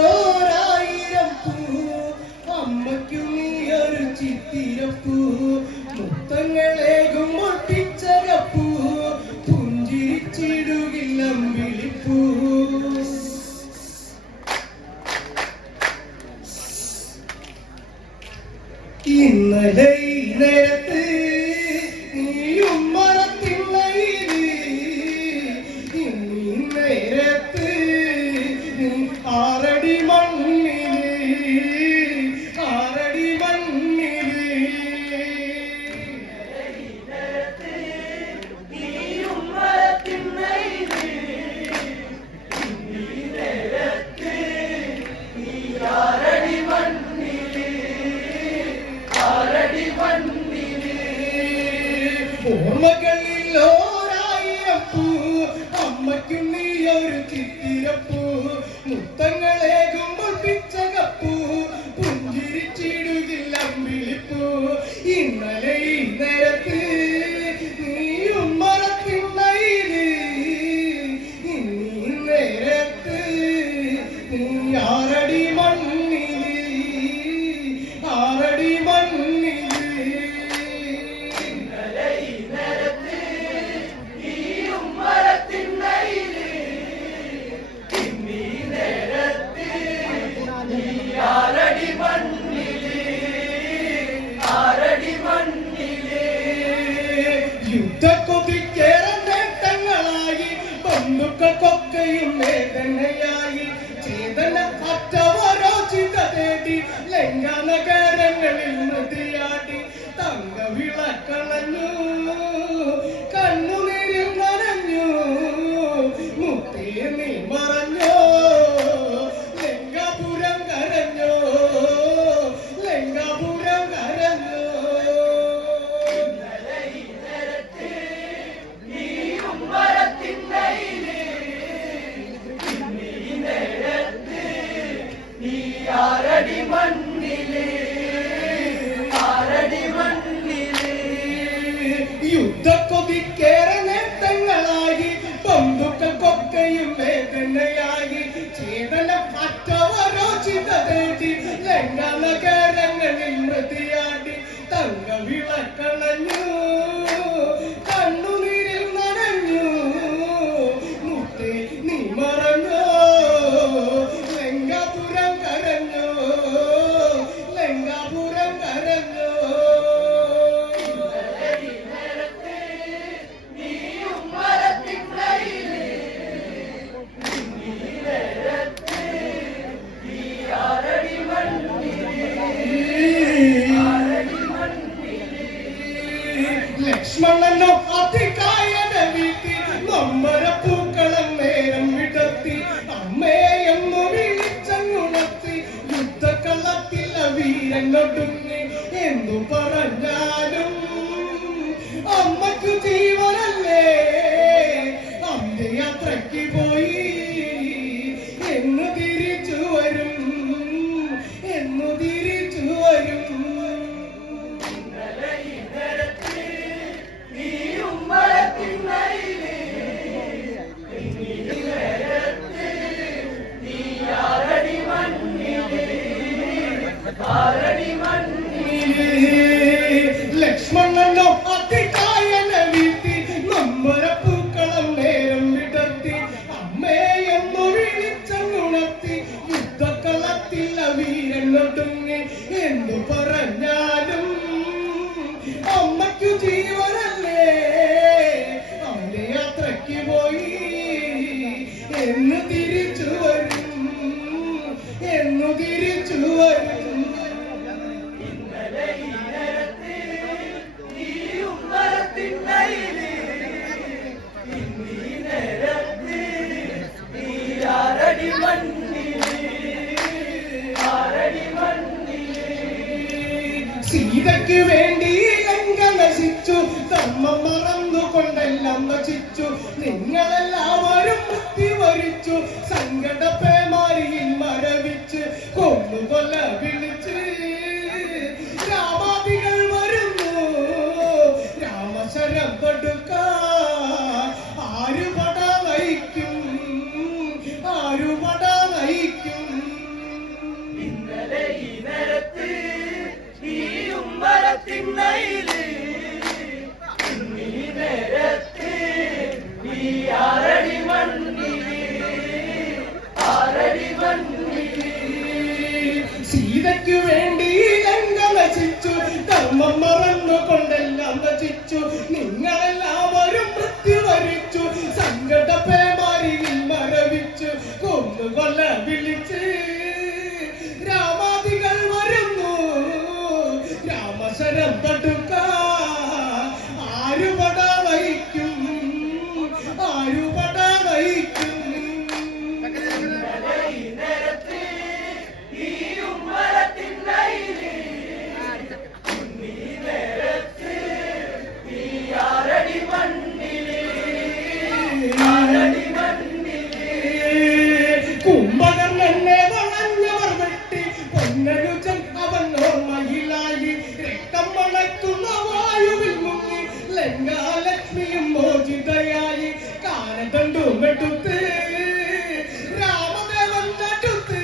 ഓർമ്മകളിലോരായിരം പൂ അമ്മയ്ക്കു നീയൊരു ചിത്തിരപ്പൂ മുത്തങ്ങളേകും ഒട്ടിച്ചകപ്പൂ പുഞ്ചിരിച്ചിടുകില്ലം വിളിപ്പൂ ഇന്നലെ നേരത്ത് നീയും മറത്തില്ലയില് ഇന്നീ നേരത്ത് നീ ആറടി മണ്ണില് ആറടി മണ്ണില് നീയും മറത്തില്ലയില് ഇന്നീ നേരത്ത് നീ ആറടി മണ്ണില് ഓർമ്മകളിൽ ഓരായിരം പൂ അമ്മയ്ക്കും നീയൊരു ചിത്തിരപ്പൂ മുത്തങ്ങളേകുമ്പോൾ പിച്ചകപ്പൂ പുഞ്ചിരിച്ചിടുകില്ലം വിളിപ്പൂ ഇന്നലെ ഈ നേരത്ത് നീയും മറത്തില്ലയില് ഇന്നീ നേരത്ത് നീ ആറടി മണ്ണില് ആറടി മണ്ണില് യുദ്ധക്കൊതിക്കേറെ നേട്ടങ്ങളായി ബന്ധുക്കൾക്കൊക്കെയും വേദനയായി ചേതന അറ്റവരോ ചിത തേടി ലങ്കാനഗരങ്ങളിൽ മൃതിയാടി തങ്കവിളക്കളഞ്ഞു കണ്ണുനീരിൽ നനഞ്ഞു മുത്തേ നീ മറഞ്ഞോ ലങ്കാപുരം കരഞ്ഞോ ലങ്കാപുരം കരഞ്ഞോ ആറടി മണ്ണില് ആറടി മണ്ണില് യുദ്ധക്കൊതിക്കേറെ നേട്ടങ്ങളായി ബന്ധുക്കൾക്കൊക്കെയും വേദനയായി ചേതന അറ്റവരോ ചിത തേടി ലങ്കാനഗരങ്ങളിൽ മൃതിയാടി തങ്കവിളക്കളഞ്ഞു കണ്ണുനീരിൽ നനഞ്ഞു മുത്തേ നീ മറഞ്ഞോ ലങ്കാപുരം കരഞ്ഞോ ലങ്കാപുരം കരഞ്ഞോ നീയും മറത്തില്ലയില് ഇന്നീ നേരത്ത് നീ ആറടി മണ്ണില് ആറടി മണ്ണില് ലക്ഷ്മണനോ അതികായന വീട്ടി നൊമ്പരപ്പൂക്കളം നേരം വിടർത്തി അമ്മയെന്നു വിളിച്ചങ്ങുണർത്തി യുദ്ധക്കളത്തിൽ വീരനൊടുങ്ങി എന്തു പറഞ്ഞാലും അമ്മയ്ക്കു ജീവനല്ലേ അന്ത്യയാത്രയ്ക്ക് പോയി എന്നു തിരിച്ചു വരും എന്നു തിരിച്ചു വരും നീയും മറത്തില്ലയില് ഇന്നീ നേരത്ത് നീ ആറടി മണ്ണില് ആറടി മണ്ണില് ലക്ഷ്മണനോ അതികായന വീട്ടി നൊമ്പരപ്പൂക്കളം നേരം വിടർത്തി അമ്മയെന്നു വിളിച്ചങ്ങുണർത്തി യുദ്ധക്കളത്തിൽ വീരനൊടുങ്ങി എന്തു പറഞ്ഞാലും അമ്മയ്ക്കു ജീവനല്ലേ അവന്റെ യാത്രയ്ക്ക് പോയി എന്ന് തിരിച്ചു വരും എന്നു തിരിച്ചു വരും ഇന്നലെ ഈ നേരത്ത് നീയും മറത്തില്ലയില് ഇന്നീ നേരത്ത് നീ ആറടി മണ്ണില് ആറടി മണ്ണില് സീതയ്ക്ക് വേണ്ടി ലങ്ക നശിച്ചു ധർമ്മം മറന്നുകൊണ്ടെല്ലാം നശിച്ചു നിങ്ങളെല്ലാവരും ബുദ്ധി വരിച്ചു സങ്കടപ്പേമാരിയിൽ മരവിച്ച് കൊന്നുകൊല്ല വിളിച്ച് രാമാദികൾ വരുന്നു രാമശരം തൊടുക്കാൻ ആരു പട നയിക്കും ആരു പട ധർമ്മം മറന്നുകൊണ്ടെല്ലാം നശിച്ചു നിങ്ങളെല്ലാവരും മൃത്യു വരിച്ചു സങ്കട പേമാരിയിൽ മരവിച്ചു കൊന്നുകൊല്ല വിളിച്ച് രാമാദികൾ വരുന്നു രാമശരം തടുക്ക ആരുപട വഹിക്കും ആരുപട വഹിക്കും കുംഭകർണനെ വളഞ്ഞവർ വെട്ടി പൊന്നനുജൻ അവൻ ഓർമ്മയിലായി രക്തം മണക്കുന്ന വായുവിൽ മുങ്ങി ലങ്കാലക്ഷ്മിയും മോചിതയായി കാനദണ്ഡുമെടുത്ത് രാമദേവൻ നടുത്ത്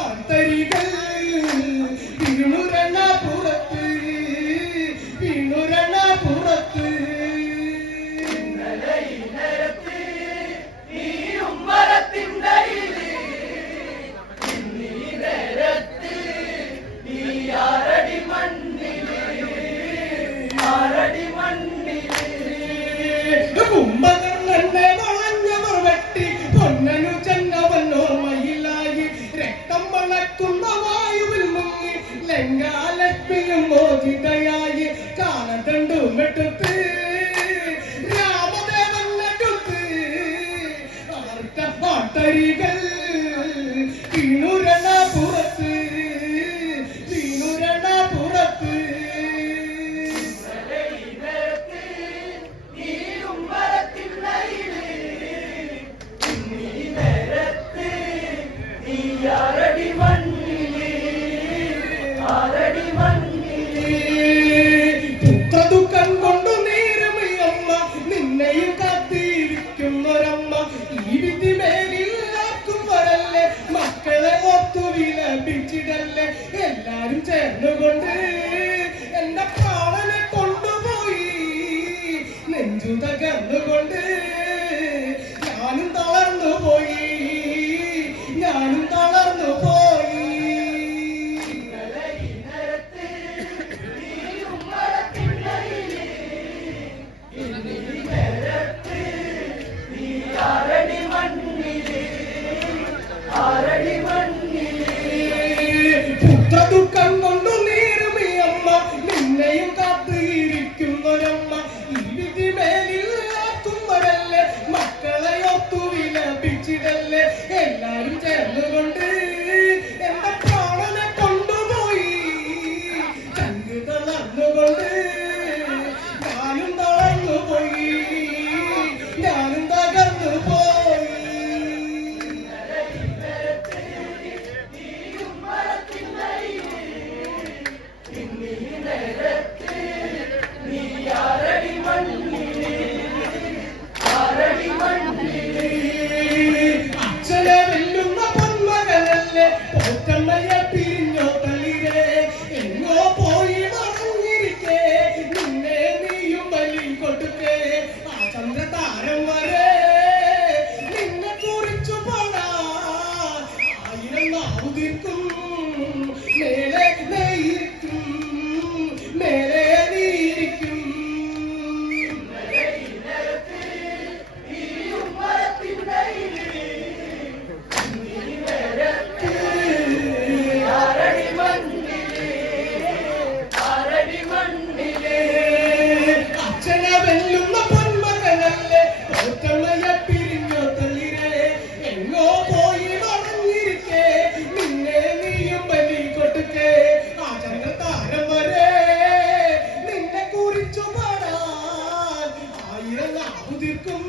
ആർത്തരികൾ വീണുരണ പുറത്ത് വീണുരണ പുറത്ത് കുംഭകർണനെ വളഞ്ഞവർ വെട്ടി പൊന്നനുജൻ അവൻ ഓർമ്മയിലായി രക്തം മണക്കുന്ന വായുവിൽ മുങ്ങി ലങ്കാലക്ഷ്മിയും മോചിതയായി കാനദണ്ഡുമെടുത്ത് രാമദേവൻ നടുത്ത് ആർത്തരികൾ വീണുരണ പുറത്ത് വീണുരണ പുറത്ത് പുത്രദുഃഖം കൊണ്ടു നേരുമയമ്മ നിന്നെയും കാത്തിരിക്കുന്നൊരമ്മ ഈ വിധി മേലില്ലാക്കും വരല്ലേ മക്കളെ ഓർത്തു വിലപിച്ചിടല്ലേ എല്ലാരും ചേർന്നുകൊണ്ട് എന്റെ പ്രാണനെ കൊണ്ടുപോയി നെഞ്ചു തകർന്നുകൊണ്ട് ഞാനും തളർന്നു പോയി ഞാനും തളർന്നു പോയി പുത്രദുഃഖം കൊണ്ടു നേരുമയമ്മ നിന്നെയും കാത്തിരിക്കുന്നൊരമ്മ ഈ വിധി മേലില്ലാക്കും വരല്ലേ മക്കളെ ഒത്തു വിലപിച്ചിടല്ലേ എല്ലാരും ചേർന്നുകൊണ്ട് എന്റെ പ്രാണനെ കൊണ്ടുപോയി ചങ്ക് തളർന്നുകൊണ്ട് ഞാനും തളർന്നു പോയി ഞാനും തകർന്നു പോയി അച്ഛനെ വെല്ലുന്ന പൊന്മകനല്ലേ പോറ്റമ്മയെ പിരിഞ്ഞോ തളിരേ എങ്ങോ പോയി മറഞ്ഞിരിക്കേ നിന്നെ നീയും ബലി കൊടുക്കേ ആ ചന്ദ്രതാരം വരെ നിന്നെ കുറിച്ചു പാടാ ആയിരം നാവുതിർക്കും മേലെ നെയ്യിരിക്കും മേലെ നീരിക്കും അച്ഛനെ വെല്ലുന്ന പൊന്മകനല്ലേ പോറ്റമ്മയെ പിരിഞ്ഞോ തളിരേ എങ്ങോ പോയി മറഞ്ഞിരിക്കേ നിന്നെ നീയും ബലി കൊടുക്കേ ആ ചന്ദ്രതാരം വരെ നിന്നെ കുറിച്ചു പാടാൻ ആയിരം നാവുതിർക്കും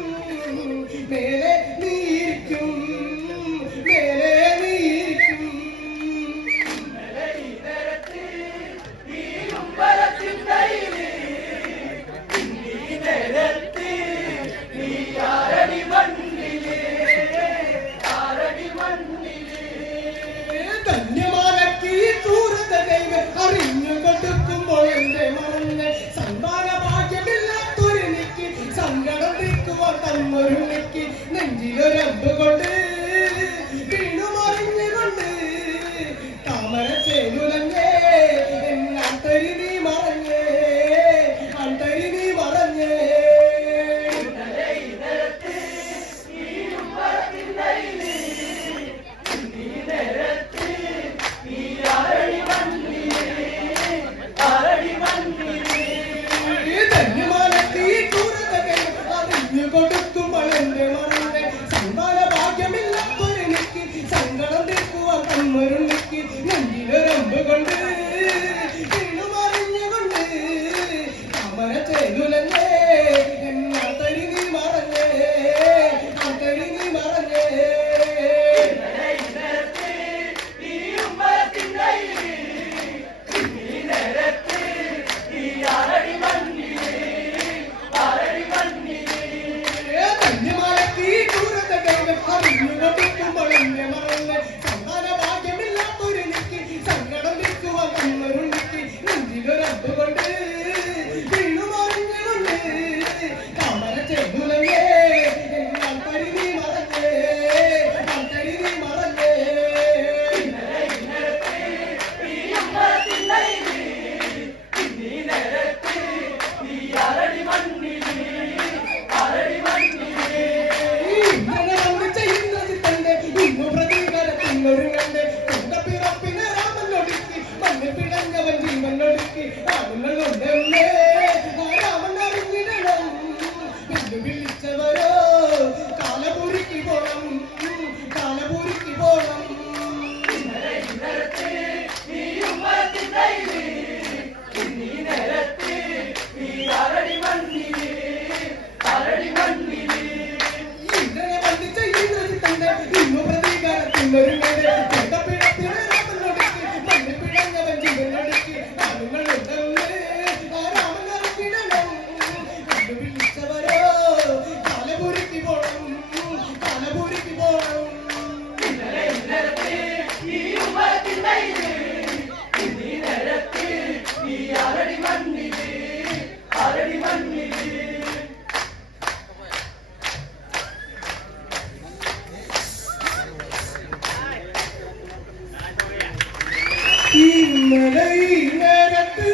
മേലെ നീരിക്കും മേലെ നീരിക്കും ധന്യമാലക്കി സൂരത ദൈവം അറിഞ്ഞു കൊടുക്കുമ്പോൾ എന്റെ മറന്ന് സന്താന ഭാഗ്യമില്ലാത്തൊരുനിക്ക് സങ്കടം തീർക്കുവാൻ തന്നൊരുനിക്ക് നെഞ്ചിലൊരമ്പ് കൊണ്ട് വീണു മറിഞ്ഞുകൊണ്ട് താമര ചേരുലഞ്ഞേ ഇന്നലെ ഈ നേരത്ത്